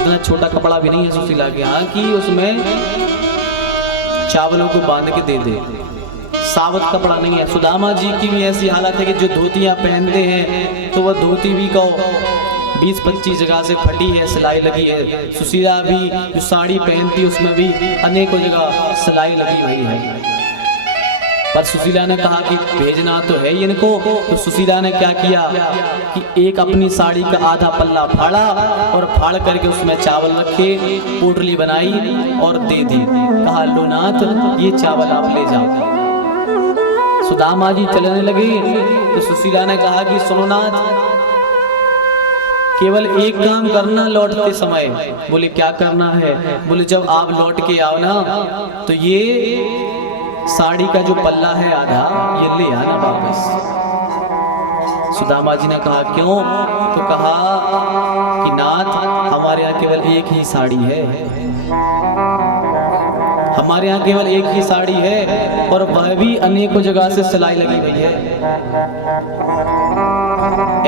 इतना छोटा कपड़ा भी नहीं है सुशीला के यहाँ कि उसमें चावलों को बांध के दे दे, सावत कपड़ा नहीं है। सुदामा जी की भी ऐसी हालत है कि जो धोतियां पहनते हैं तो वह धोती भी को 20-25 जगह से फटी है, सिलाई लगी है। सुशीला भी जो साड़ी पहनती है उसमें भी अनेकों जगह सिलाई लगी हुई है। पर सुशीला ने कहा कि भेजना तो है ही इनको। तो सुशीला ने क्या किया कि एक अपनी साड़ी का आधा पल्ला फाड़ा और फाड़ करके उसमें चावल रखे, पोटली बनाई और दे दी। कहा लो नाथ, ये चावल आप ले जाओ। सुदामा जी चलने लगे तो सुशीला ने कहा कि सुनो नाथ, केवल एक काम करना लौटते समय। बोले क्या करना है? बोले जब आप लौट के आओ ना तो ये साड़ी का जो पल्ला है आधा, ये ले आना वापस। सुदामा जी ने कहा क्यों? तो कहा कि नाथ, हमारे यहाँ केवल एक ही साड़ी है, हमारे यहाँ केवल एक ही साड़ी है और वह भी अनेकों जगह से सिलाई लगी हुई है।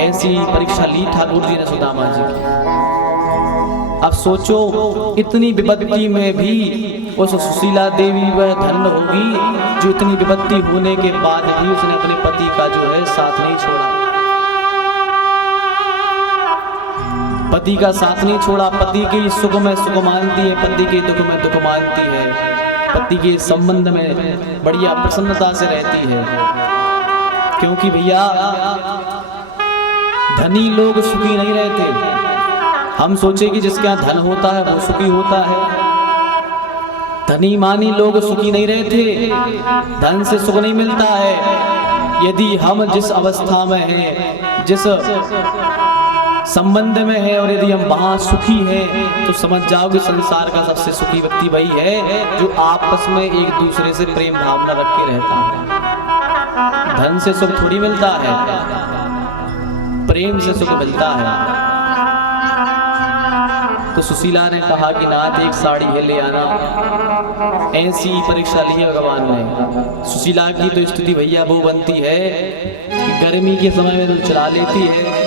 ऐसी परीक्षा ली ठाकुर जी ने सुदामा जी की। अब सोचो, इतनी विपत्ति में भी उस सुशीला देवी वह धन्य होगी जो इतनी विपत्ति होने के बाद भी उसने अपने पति का जो है साथ नहीं छोड़ा, पति का साथ नहीं छोड़ा। पति के सुख में सुख मानती है, पति के दुख में दुख मानती है, पति के संबंध में बढ़िया प्रसन्नता से रहती है। क्योंकि भैया धनी लोग सुखी नहीं रहते। हम सोचे कि जिसके यहाँ धन होता है वो सुखी होता है। धनी मानी लोग सुखी नहीं रहते, धन से सुख नहीं मिलता है। यदि हम जिस अवस्था में हैं, जिस संबंध में है और यदि हम वहां सुखी हैं तो समझ जाओ कि संसार का सबसे सुखी व्यक्ति वही है जो आपस में एक दूसरे से प्रेम भावना रख के रहता है। धन से सुख थोड़ी मिलता है, प्रेम से सुख मिलता है। तो सुशीला ने कहा कि नाथ एक साड़ी है, ले आना। ऐसी परीक्षा ली है भगवान ने। सुशीला की तो स्थिति भैया वो बनती है कि गर्मी के समय में तो चला लेती है,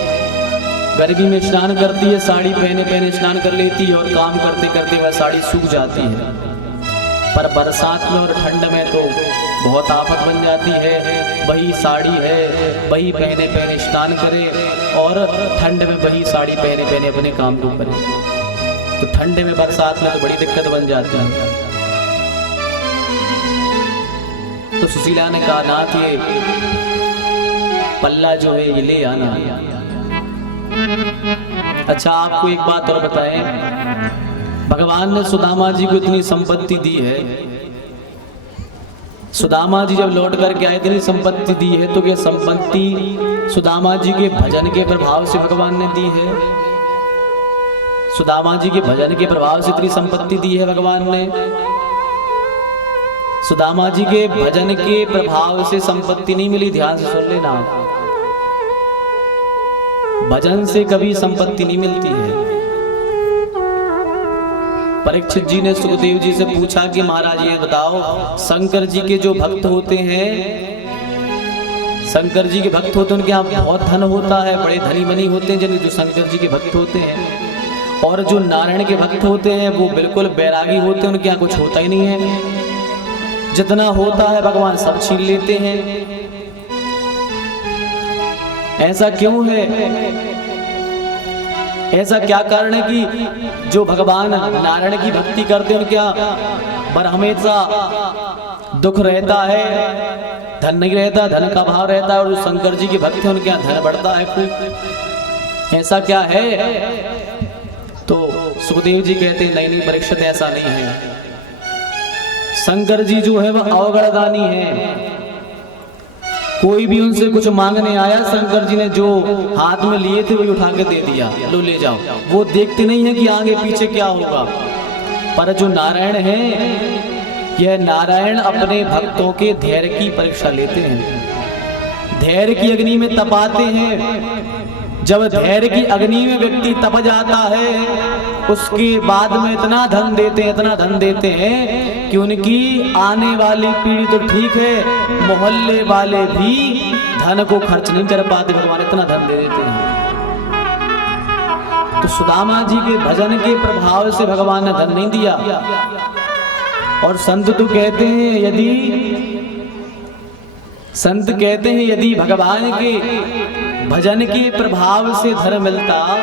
गर्मी में स्नान करती है, साड़ी पहने पहने स्नान कर लेती है और काम करते करते वह साड़ी सूख जाती है। पर बरसात में और ठंड में तो बहुत आफत बन जाती है। वही साड़ी है, वही पहने पहने स्नान करे और ठंड में वही साड़ी पहने पहने अपने काम को करे। तो ठंड में बरसात में तो बड़ी दिक्कत बन जाती है। तो सुशीला ने कहा नाथ ये पल्ला जो है ये ले आना। अच्छा आपको एक बात और बताएं, भगवान ने सुदामा जी को इतनी संपत्ति दी है। सुदामा जी जब लौट करके आए इतनी संपत्ति दी है तो क्या संपत्ति सुदामा जी के भजन के प्रभाव से भगवान ने दी है? सुदामा जी के भजन के प्रभाव से इतनी संपत्ति दी है भगवान ने? सुदामा जी के भजन के प्रभाव से संपत्ति नहीं मिली। ध्यान से सुन लेना, भजन से कभी संपत्ति नहीं मिलती है। परीक्षित जी ने सुखदेव जी से पूछा कि महाराज ये बताओ, शंकर जी के जो भक्त होते हैं, शंकर जी के भक्त होते हैं उनके यहाँ बहुत धन होता है, बड़े धनी मनी होते हैं जिन जो शंकर जी के भक्त होते हैं। और जो नारायण के भक्त होते हैं वो बिल्कुल बैरागी होते हैं, उनके यहाँ कुछ होता ही नहीं है। जितना होता है भगवान सब छीन लेते हैं। ऐसा क्यों है? ऐसा क्या कारण है कि जो भगवान नारायण की भक्ति करते हैं उनके यहाँ पर हमेशा दुख रहता है, धन नहीं रहता, धन का भाव रहता है। और जो शंकर जी के भक्त हैं उनके यहाँ धन बढ़ता है खूब। ऐसा क्या है? तो सुखदेव जी कहते हैं नहीं नहीं परीक्षित ऐसा नहीं है। शंकर जी जो है वह अवगणदानी है। कोई भी उनसे कुछ मांगने आया, शंकर जी ने जो हाथ में लिए थे वही उठा के दे दिया, लो ले जाओ। वो देखते नहीं है कि आगे पीछे क्या होगा। पर जो नारायण है, यह नारायण अपने भक्तों के धैर्य की परीक्षा लेते हैं, धैर्य की अग्नि में तपाते हैं। जब धैर्य की अग्नि में व्यक्ति तप जाता है उसके बाद में इतना धन देते हैं, इतना धन देते हैं कि उनकी आने वाली पीढ़ी तो ठीक है, मोहल्ले वाले भी धन को खर्च नहीं कर पाते। भगवान इतना धन दे देते हैं। तो सुदामा जी के भजन के प्रभाव से भगवान ने धन नहीं दिया। और संत तो कहते हैं यदि भगवान के भजन के प्रभाव से धन मिलता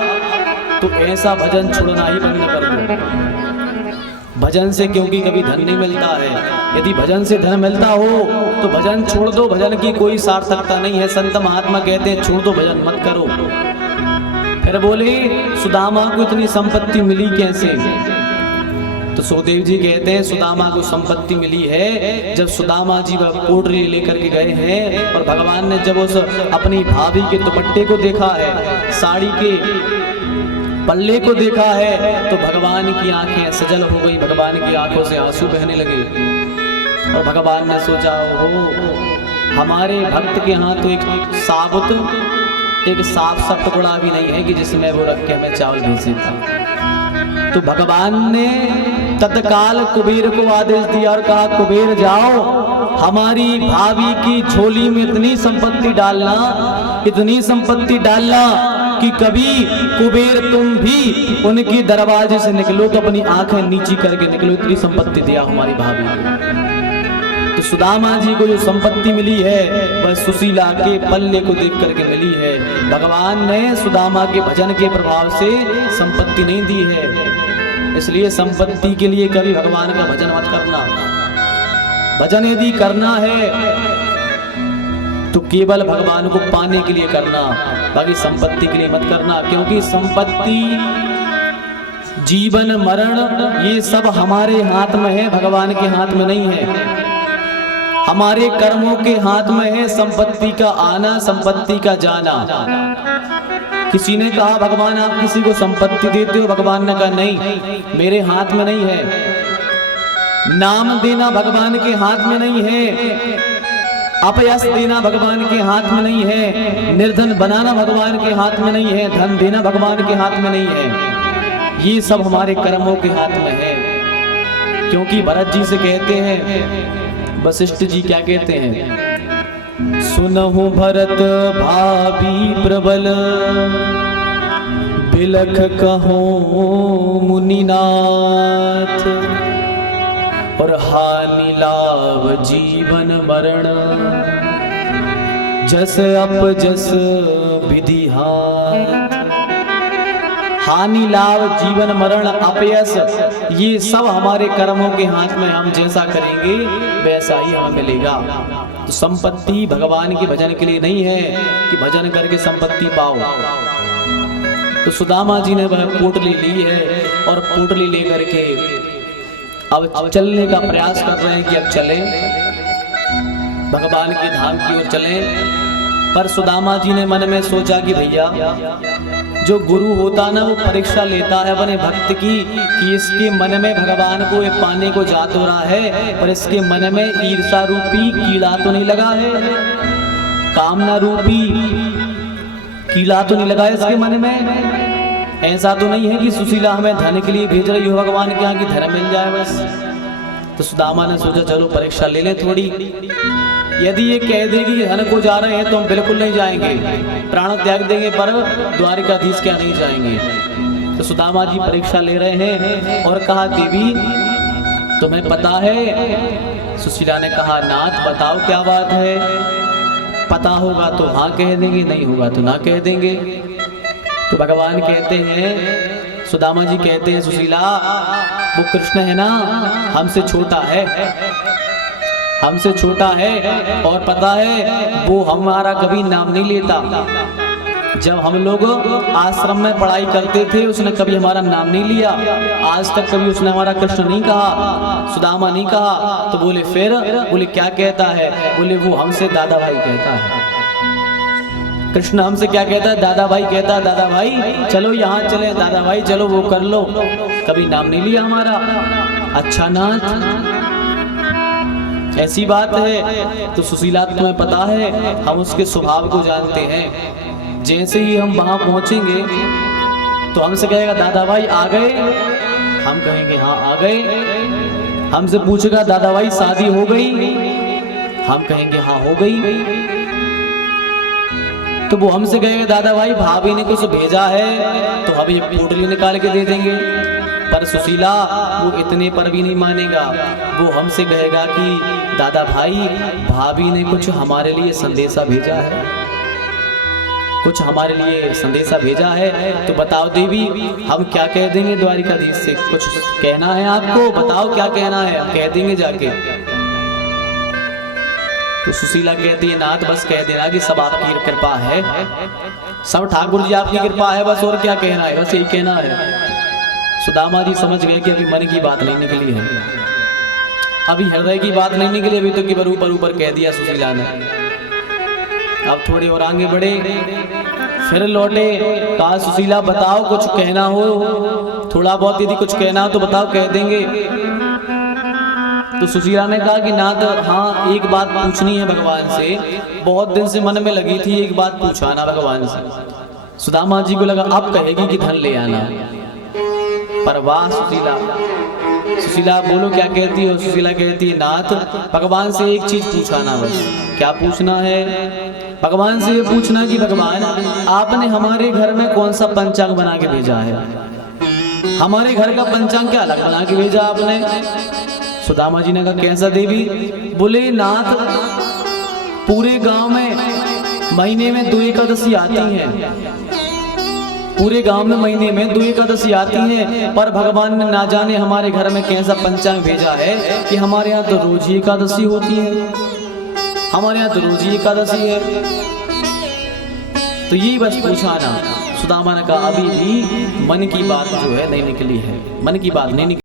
तो ऐसा भजन छोड़ना ही बंद कर दो। भजन से क्योंकि कभी धन नहीं मिलता है। यदि भजन से धन मिलता हो तो भजन छोड़ दो, भजन की कोई सार्थकता नहीं है। संत महात्मा कहते हैं छोड़ दो, भजन मत करो। फिर बोले सुदामा को इतनी संपत्ति मिली कैसे? तो सुखदेव जी कहते हैं सुदामा को संपत्ति मिली है जब सुदामा जी वह पोटली लेकर के गए हैं और भगवान ने जब उस अपनी भाभी के दुपट्टे को देखा है, साड़ी के पल्ले को देखा है, तो भगवान की आंखें सजल हो गई, भगवान की आंखों से आंसू बहने लगे। और भगवान ने सोचा हो हमारे भक्त के यहाँ तो एक साफ सा टुकड़ा भी नहीं है कि जिसमें वो रख के हमें चावल भेज देता। तो भगवान ने तत्काल कुबेर को आदेश दिया और कहा कुबेर जाओ हमारी भाभी की झोली में इतनी संपत्ति डालना कि कभी कुबेर तुम भी उनके दरवाजे से निकलो तो अपनी आंखें नीची करके निकलो, इतनी संपत्ति दिया हमारी भाभी को। तो सुदामा जी को जो संपत्ति मिली है वह सुशीला के पल्ले को देख करके मिली है। भगवान ने सुदामा के भजन के प्रभाव से संपत्ति नहीं दी है। इसलिए संपत्ति के लिए कभी भगवान का भजन मत करना। भजन यदि करना है तो केवल भगवान को पाने के लिए करना, बाकी संपत्ति के लिए मत करना। क्योंकि संपत्ति, जीवन, मरण ये सब हमारे हाथ में है, भगवान के हाथ में नहीं है। हमारे कर्मों के हाथ में है संपत्ति का आना, संपत्ति का जाना। किसी ने कहा भगवान आप किसी को संपत्ति देते हो? भगवान ने कहा नहीं, मेरे हाथ में नहीं है। नाम देना भगवान के हाथ में नहीं है, अपयश देना भगवान के हाथ में नहीं है, निर्धन बनाना भगवान के हाथ में नहीं है, धन देना भगवान के हाथ में नहीं है। ये सब हमारे कर्मों के हाथ में है। क्योंकि भरत जी से कहते हैं, वशिष्ठ जी क्या कहते हैं, सुनहु भरत भाभी प्रबल बिलख कहो मुनिनाथ, और हानि लाभ जीवन मरण जस अप जस विधि हाथ। हानि लाभ जीवन मरण अपयश ये सब हमारे कर्मों के हाथ में। हम जैसा करेंगे वैसा ही हमें मिलेगा। तो संपत्ति भगवान के भजन के लिए नहीं है कि भजन करके संपत्ति पाओ। तो सुदामा जी ने वह पोटली ली है और पोटली लेकर के अब चलने का प्रयास कर रहे हैं कि अब चले भगवान के धाम की ओर चले। पर सुदामा जी ने मन में सोचा कि भैया जो गुरु होता ना वो परीक्षा लेता है अपने भक्त की कि इसके मन में भगवान को पाने को जा तो रहा है पर इसके मन में ईर्षा रूपी कीड़ा तो नहीं लगा है, कामना रूपी कीड़ा तो नहीं लगा है इसके मन में। ऐसा तो नहीं है कि सुशीला हमें धन के लिए भेज रही हो भगवान के यहाँ की धन मिल जाए बस। तो सुदामा ने सोचा चलो परीक्षा ले लें थोड़ी। यदि ये कह देगी कि धन को जा रहे हैं तो हम बिल्कुल नहीं जाएंगे, प्राण त्याग देंगे, पर द्वारिकाधीश क्या नहीं जाएंगे। तो सुदामा जी परीक्षा ले रहे हैं और कहा देवी तुम्हें पता है? सुशीला ने कहा नाथ बताओ क्या बात है। पता होगा तो हाँ कह देंगे, नहीं होगा तो ना कह देंगे। तो भगवान कहते हैं, सुदामा जी कहते हैं सुशीला वो कृष्ण है ना हमसे छोटा है, हमसे छोटा है और पता है वो हमारा कभी नाम नहीं लेता। जब हम लोग आश्रम में पढ़ाई करते थे उसने कभी हमारा नाम नहीं लिया, आज तक कभी उसने हमारा कृष्ण नहीं कहा, सुदामा नहीं कहा। तो बोले फिर? बोले क्या कहता है? बोले वो हमसे दादा भाई कहता है। कृष्ण हमसे क्या कहता है? दादा भाई कहता है, दादा भाई चलो यहाँ चले, दादा भाई चलो वो कर लो, कभी नाम नहीं लिया हमारा। अच्छा नाथ ऐसी बात है? तो सुशीला तुम्हें पता है हम उसके स्वभाव को जानते हैं। जैसे ही हम वहां पहुंचेंगे तो हमसे कहेगा दादा भाई आ गए, हम कहेंगे हाँ आ गए। हमसे पूछेगा दादा भाई शादी हो गई, हम कहेंगे हाँ हो गई। तो वो हमसे कहेगा दादा भाई भाभी ने कुछ भेजा है तो हम ये पोटली निकाल के दे देंगे। पर सुशीला वो इतने पर भी नहीं मानेगा। वो हमसे कहेगा कि दादा भाई भाभी ने कुछ हमारे लिए संदेशा भेजा है, कुछ हमारे लिए संदेशा भेजा है, तो बताओ देवी हम क्या कह देंगे द्वारिकाधीश से? कुछ कहना है आपको, बताओ क्या कहना है, हम कह देंगे जाके। तो सुशीला कहती है नाथ बस कह देना कि सब आपकी कृपा है, सब ठाकुर जी आपकी कृपा है, बस और क्या कहना है, बस यही कहना है। सुदामा जी समझ गए कि अभी मन की बात नहीं निकली है, अभी हृदय की बात नहीं निकली, अभी तो केवल ऊपर ऊपर कह दिया सुशीला ने। अब थोड़े और आगे बढ़े, फिर लौटे, कहा सुशीला बताओ कुछ कहना हो, थोड़ा बहुत यदि कुछ कहना हो तो बताओ कह देंगे। तो सुशीला ने कहा कि नाथ हाँ एक बात पूछनी है भगवान से, बहुत दिन से मन में लगी थी, एक बात पूछाना भगवान से। सुदामा जी को लगा अब कहेगी कि धन ले आना, पर वाह सुशीला, सुशीला बोलो क्या कहती हो? सुशीला कहती है नाथ भगवान से एक चीज पूछाना बस। क्या पूछना है? भगवान से ये पूछना कि भगवान आपने हमारे घर में कौन सा पंचांग बना के भेजा है, हमारे घर का पंचांग क्या अलग बना के भेजा आपने? सुदामा जी ने कहा कैसा देवी? बोले नाथ पूरे गांव में महीने में 2 एकादशी आती हैं, पूरे गांव में महीने में 2 एकादशी आती हैं, पर भगवान ने ना जाने हमारे घर में कैसा पंचांग भेजा है कि हमारे यहाँ तो रोज ही एकादशी होती है, हमारे यहाँ तो रोज ही एकादशी है। तो यही बस पूछा ना। सुदामा ने कहा अभी भी मन की बात जो है नहीं निकली है, मन की बात नहीं निकली।